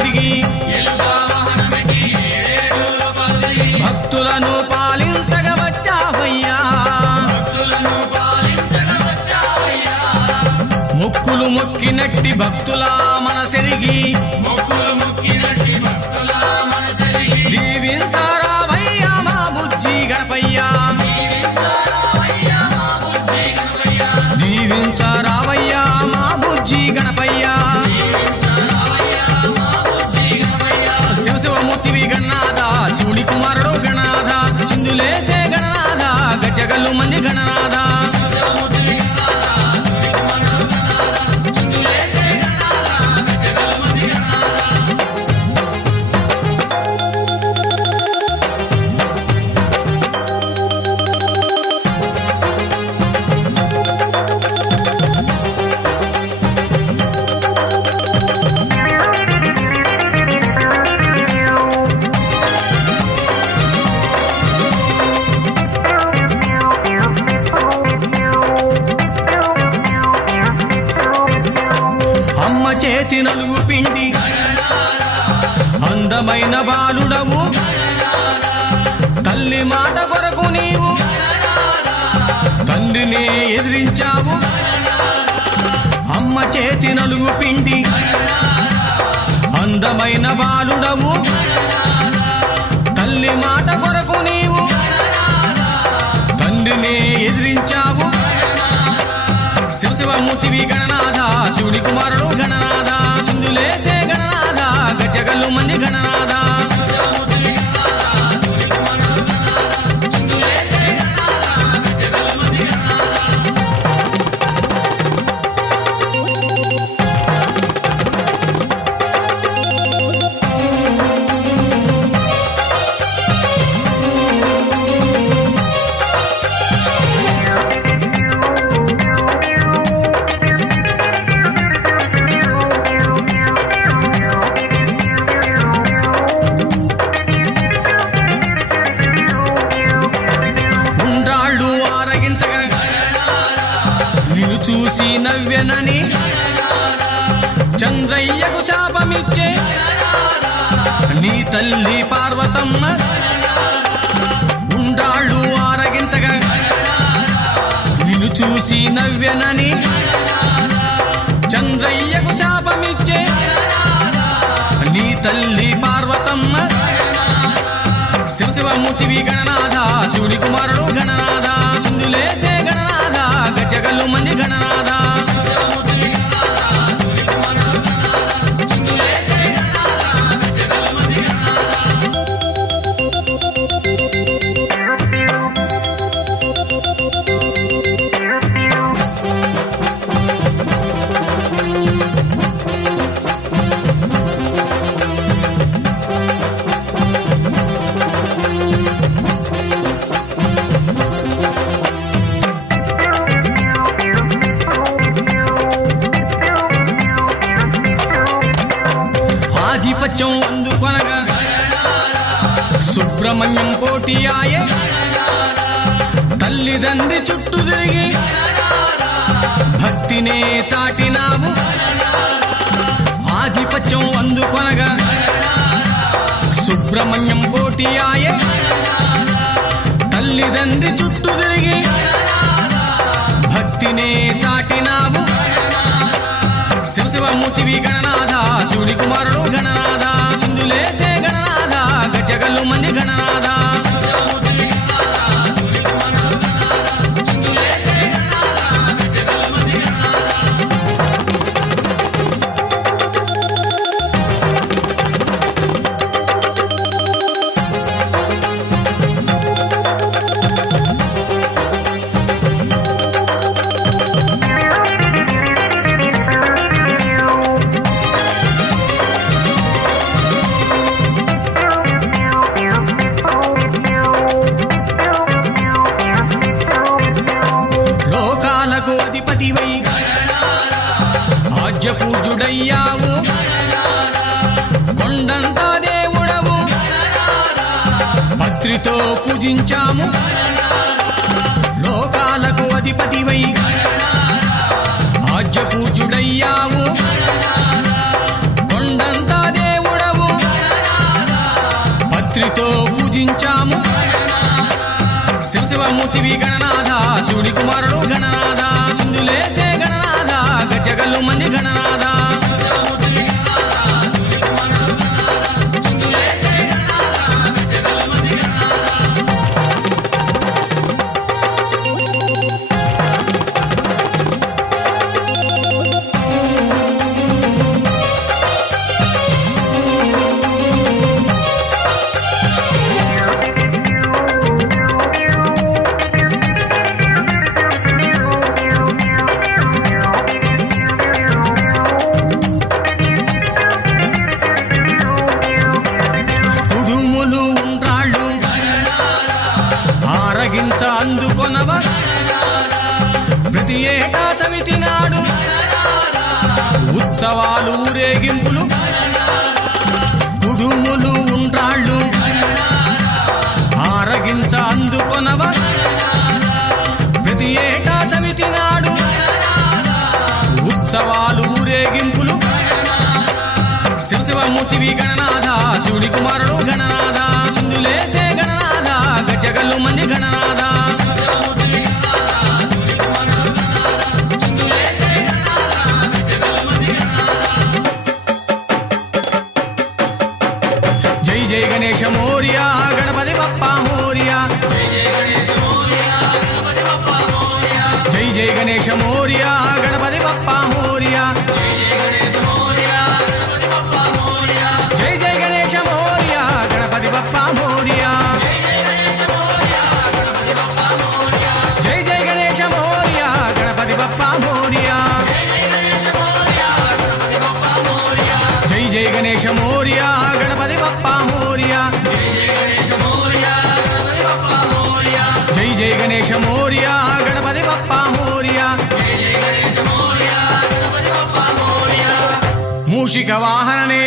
తిరిగి భక్తులను పాలించగా వచ్చావయ్యా మొక్కులు మొక్కినట్టి భక్తుల మనసెరిగి దీవించరావయ్యా మా బుజ్జి గణపయ్యా దీవించరావయ్యా మా బుజ్జి గణపయ్యా శివశివమూర్తివి గణనాథ శివుడి కుమారుడు గణనాథ చిందులేసే గణనాథ గజ్జగల్లు మంది గణనాథ చేతి నలుగు పిండి అందమైన బాలుడవు తల్లి మాట కొరకు నీవు తండ్రిని ఎదిరించావు అమ్మ చేతి నలుగు పిండి అందమైన బాలుడవు తల్లి మాట కొరకు నీవు తండ్రిని ఎదిరించావు శివశివమూర్తివి గణనాథ శివుడి కుమారుడు గణనాథ చిందులేసే గణనాథ గజ్జగల్లు మంది గణనాథ చూసి నవ్వెనని చంద్రయ్యకు శాపమిచ్చే నీ తల్లి పార్వతమ్మ ఉండాళ్ళు ఆరగించగా నిన్ను చూసి నవ్వెనని చంద్రయ్యకు శాపమిచ్చే నీ తల్లి పార్వతమ్మ శివశివమూర్తివి గణనాథ శివుడి కుమారుడు గణనాథ చిందులేసే గణనాథ గజ్జగల్లు మంది గణనాథ ఆధిపత్యం అందుకొనగా సుబ్రహ్మణ్యం పోటీ ఆయే తల్లిదండ్రి చుట్టూ తిరిగి భక్తినే చాటినావు ఆధిపత్యం అందుకొనగా సుబ్రహ్మణ్యం పోటీ ఆయే తల్లిదండ్రి చుట్టూ తిరిగి భక్తినే చాటినావు శివశివమూర్తివి గణనాథ శివుడి కుమారుడు గణనాథ చిందులేసే గణనాథ గజ్జగల్లు మంది గణనాథ అధిపతివై ఆజ్య పూజ్యుడయ్యావు కొండంత దేవుడవు భక్తితో పూజించాము లోకాలకు అధిపతివై ఆజ్య పూజ్యుడయ్యావు కొండంత దేవుడవు శివశివమూర్తివి గణనాథ శివుడి కుమారుడు గణనాథ చిందులేసే గణనాథ గజ్జగల్లు మంది గణనాథ కుడుములు ఉండ్రాళ్ళు ఆరగించ అందుకొనవ ప్రతి ఏటా చవితి నాడు ఉత్సవాలు ఊరేగింపులు కుడుములు ఉండ్రాళ్ళు ఆరగించ అందుకొనవ ప్రతి ఏటా చవితి నాడు ఉత్సవాలు ఊరేగింపులు శివశివమూర్తివి గణనాథ శివుడి కుమారుడు గణనాథ చిందులేసే గణనాథ గజ్జగల్లు మంది గణనాథ జై జై గణేశ మోరియా గణపతి బప్పా మోరియా జై జై గణేశ మోరియా గణపతి బప్పా మోరియా జై జై గణేశ మోరియా గణపతి బప్పా మోరియా జై జై గణేశ మోరియా గణపతి బప్పా మోరియా జై జై గణేశ మోరియా గణపతి బప్పా మోరియా జై జై గణేశ మోరియా గణపతి బప్పా మోరియా జై జై గణేశ మోరియా గణపతి బప్పా మోరియా మూషిక వాహననే